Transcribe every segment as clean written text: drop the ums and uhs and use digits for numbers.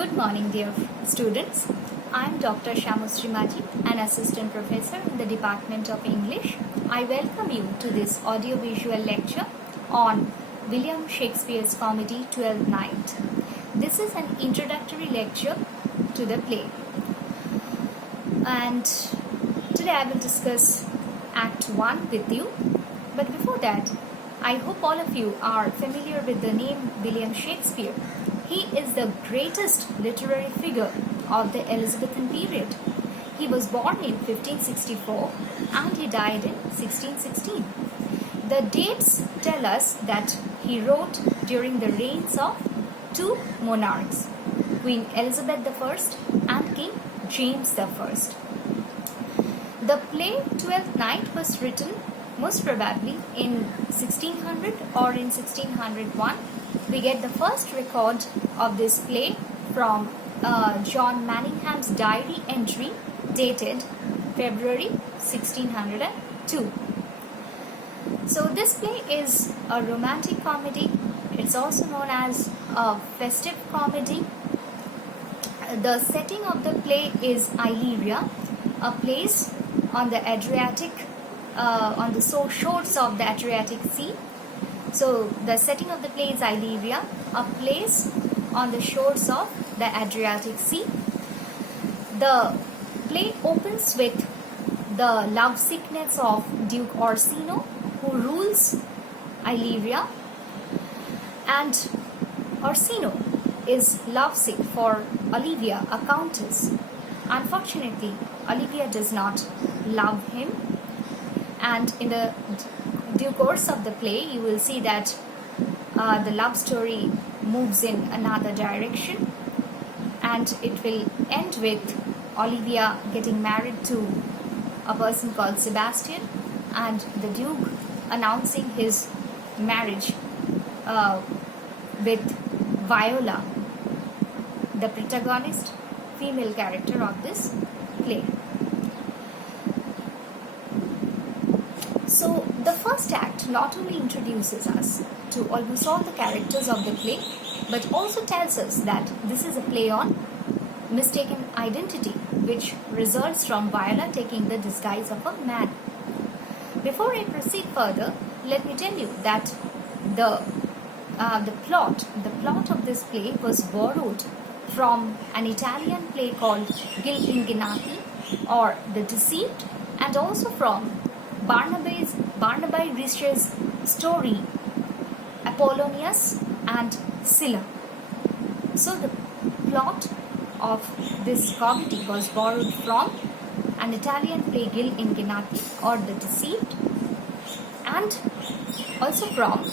Good morning, dear students. I am Dr. Shamusri Maji, an assistant professor in the Department of English. I welcome you to this audiovisual lecture on William Shakespeare's comedy Twelfth Night. This is an introductory lecture to the play. And today I will discuss Act 1 with you. But before that, I hope all of you are familiar with the name William Shakespeare. He is the greatest literary figure of the Elizabethan period. He was born in 1564 and he died in 1616. The dates tell us that he wrote during the reigns of two monarchs, Queen Elizabeth I and King James I. The play Twelfth Night was written most probably in 1600 or in 1601. We get the first record of this play from John Manningham's diary entry dated February 1602. So this play is a romantic comedy. It's also known as a festive comedy. The setting of the play is Illyria, a place on the Adriatic, on the shores of the Adriatic Sea. So the setting of the play is Illyria, a place on the shores of the Adriatic Sea. The play opens with the lovesickness of Duke Orsino, who rules Illyria, and Orsino is lovesick for Olivia, a countess. Unfortunately, Olivia does not love him, and in the due course of the play you will see that the love story moves in another direction, and it will end with Olivia getting married to a person called Sebastian, and the Duke announcing his marriage with Viola, the protagonist female character of this play. So the first act not only introduces us to almost all the characters of the play, but also tells us that this is a play on mistaken identity, which results from Viola taking the disguise of a man. Before I proceed further, let me tell you that the plot of this play was borrowed from an Italian play called Gil Ingenati, or The Deceived, and also from Barnaby Rich's story Apollonius and Scylla. So the plot of this comedy was borrowed from an Italian play Gil Ingenati, or The Deceived, and also from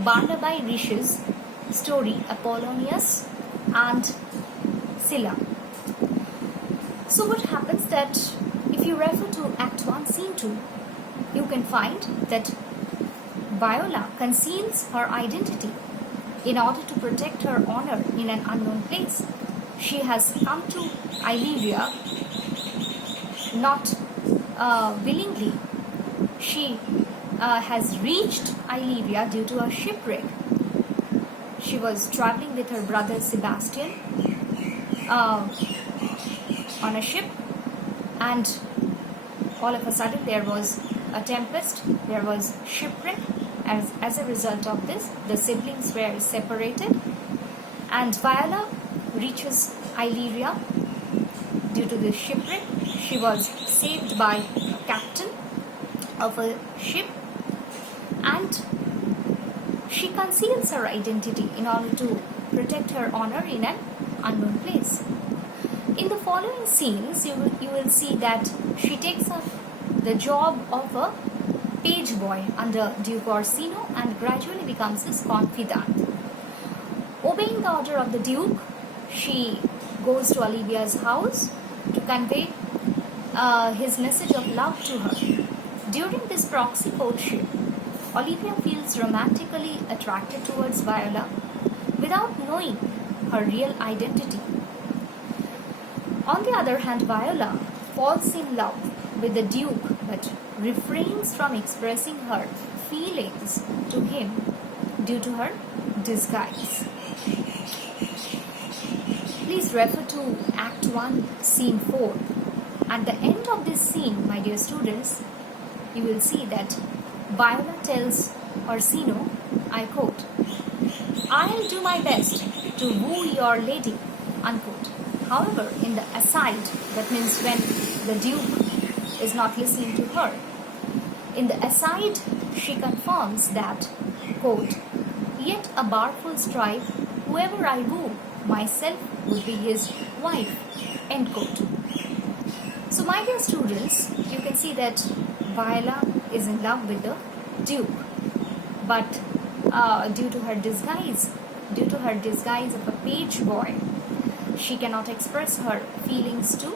Barnaby Rich's story Apollonius and Scylla. So what happens that if you refer to Act 1 Scene 2, you can find that Viola conceals her identity in order to protect her honor in an unknown place. She has come to Illyria not willingly. She has reached Illyria due to a shipwreck. She was traveling with her brother Sebastian on a ship, and all of a sudden there was a tempest, there was shipwreck. As a result of this, the siblings were separated, and Viola reaches Illyria due to the shipwreck. She was saved by a captain of a ship, and she conceals her identity in order to protect her honor in an unknown place. In the following scenes, you will see that she takes up the job of a page boy under Duke Orsino and gradually becomes his confidant. Obeying the order of the Duke, she goes to Olivia's house to convey his message of love to her. During this proxy courtship, Olivia feels romantically attracted towards Viola without knowing her real identity. On the other hand, Viola falls in love with the Duke but refrains from expressing her feelings to him due to her disguise. Please please refer to Act 1, Scene 4. At the end of this scene, my dear students, you will see that Viola tells Orsino, I quote, "I'll do my best to woo your lady," unquote. However, in the aside, that means when the Duke is not listening to her, in the aside, she confirms that, quote, "Yet a barful strife, whoever I woo, myself would be his wife," end quote. So my dear students, you can see that Viola is in love with the Duke, but due to her disguise of a page boy, she cannot express her feelings to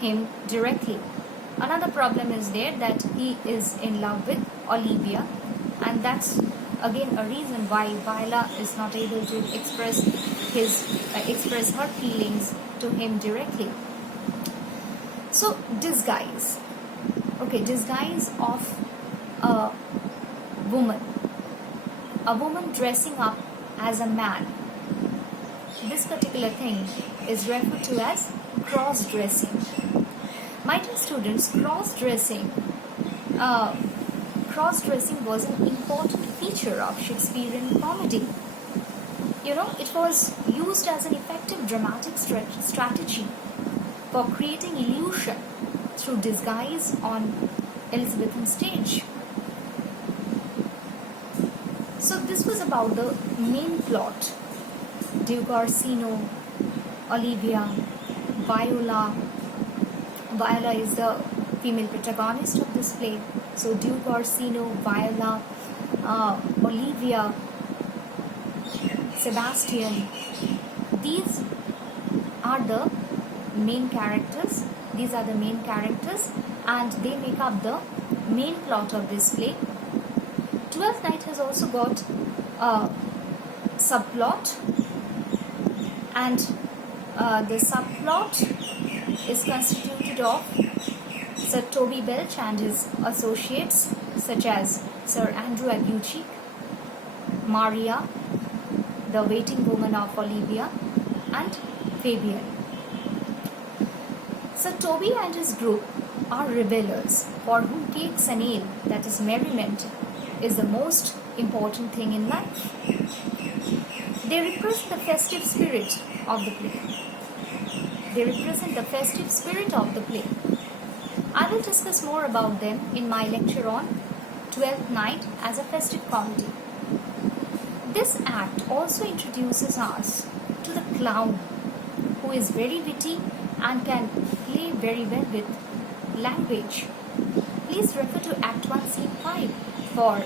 him directly. Another problem is there that he is in love with Olivia, and that's again a reason why Viola is not able to express her feelings to him directly. So disguise. Okay, disguise of a woman dressing up as a man. This particular thing is referred to as cross-dressing. My dear students, cross-dressing was an important feature of Shakespearean comedy. You know, it was used as an effective dramatic strategy for creating illusion through disguise on Elizabethan stage. So this was about the main plot. Duke Orsino, Olivia, Viola. Viola is the female protagonist of this play. So Duke Orsino, Viola, Olivia, Sebastian. These are the main characters. And they make up the main plot of this play. Twelfth Night has also got a subplot, and the subplot is constituted of Sir Toby Belch and his associates such as Sir Andrew Aguchi, Maria, the waiting woman of Olivia, and Fabian. Sir Toby and his group are revelers for whom cakes and ale, that is merriment, is the most important thing in life. They represent the festive spirit of the play. I will discuss more about them in my lecture on Twelfth Night as a festive comedy. This act also introduces us to the clown, who is very witty and can play very well with language. Please refer to Act 1, Scene 5 for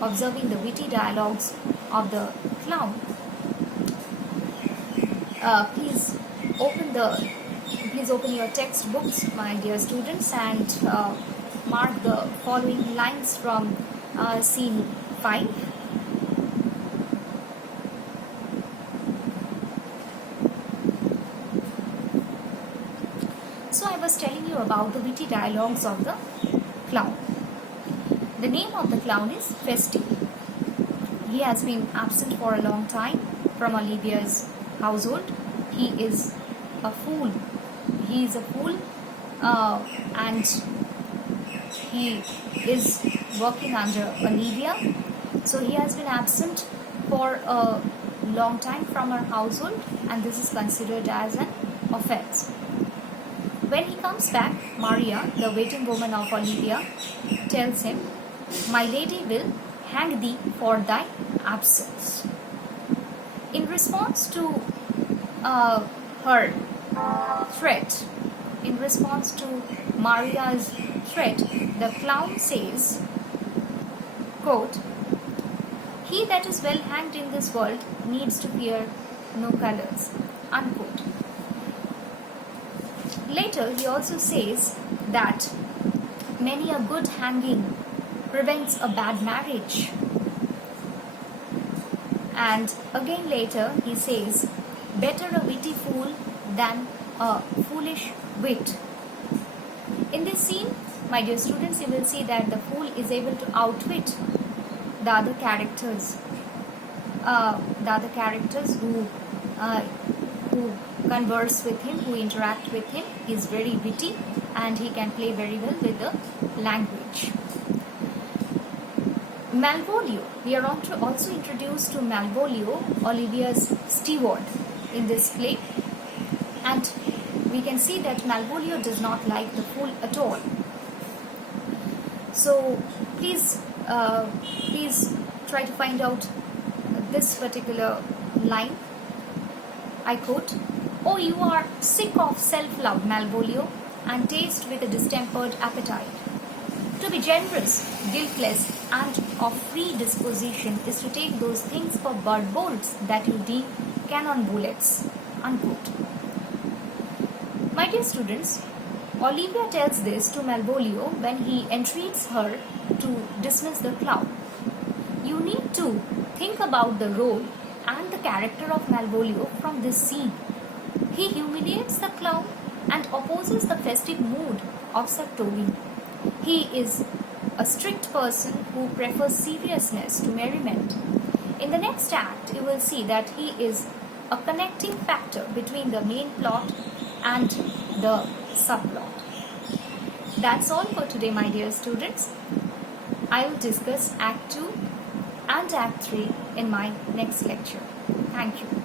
observing the witty dialogues of the clown. Please open your textbooks, my dear students, and mark the following lines from Scene 5. So I was telling you about the witty dialogues of the clown. The name of the clown is Festive. He has been absent for a long time from Olivia's household. He is a fool. And he is working under Olivia. So he has been absent for a long time from her household, and this is considered as an offense. When he comes back, Maria, the waiting woman of Olivia, tells him, "My lady will hang thee for thy absence." In response to her threat, in response to Maria's threat, the clown says, quote, "He that is well hanged in this world needs to fear no colors," unquote. Later, he also says that many a good hanging prevents a bad marriage. And again later, he says, "Better a witty fool than a foolish wit." In this scene, my dear students, you will see that the fool is able to outwit the other characters who who converse with him, who interact with him. He is very witty and he can play very well with the language. Malvolio. We are also introduced to Malvolio, Olivia's steward, in this play, and we can see that Malvolio does not like the fool at all. So please try to find out this particular line. I quote, "Oh, you are sick of self-love, Malvolio, and taste with a distempered appetite. To be generous, guiltless, and of free disposition is to take those things for bird bolts that you deem cannon bullets." Unquote. My dear students, Olivia tells this to Malvolio when he entreats her to dismiss the clown. You need to think about the role and the character of Malvolio from this scene. He humiliates the clown and opposes the festive mood of Sir Toby. He is a strict person who prefers seriousness to merriment. In the next act, you will see that he is a connecting factor between the main plot and the subplot. That's all for today, my dear students. I will discuss Act 2 and Act 3 in my next lecture. Thank you.